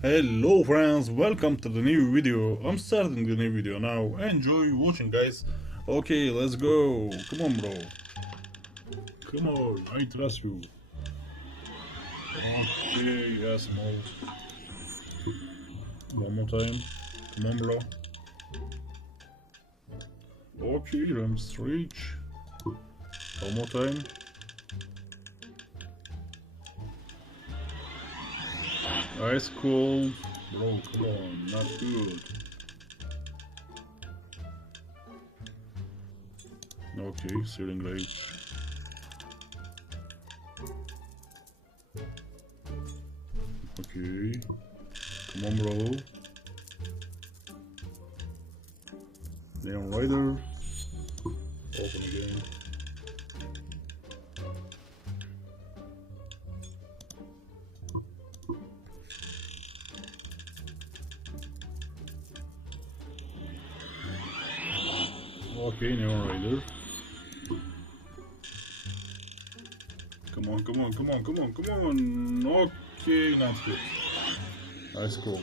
Hello friends, welcome to the new video. I'm starting the new video now. Enjoy watching guys. Okay, let's go. Come on bro. Come on, I trust you. Okay, yes move. One more time. Come on bro. Okay, let's reach. One more time. Ice cold. Bro, come on, not good. Okay, ceiling rate. Okay. Come on bro. Neon Rider. Open again. Okay, Neon Rider. Come on, come on, come on, come on, come on. Okay, not good. Nice cool.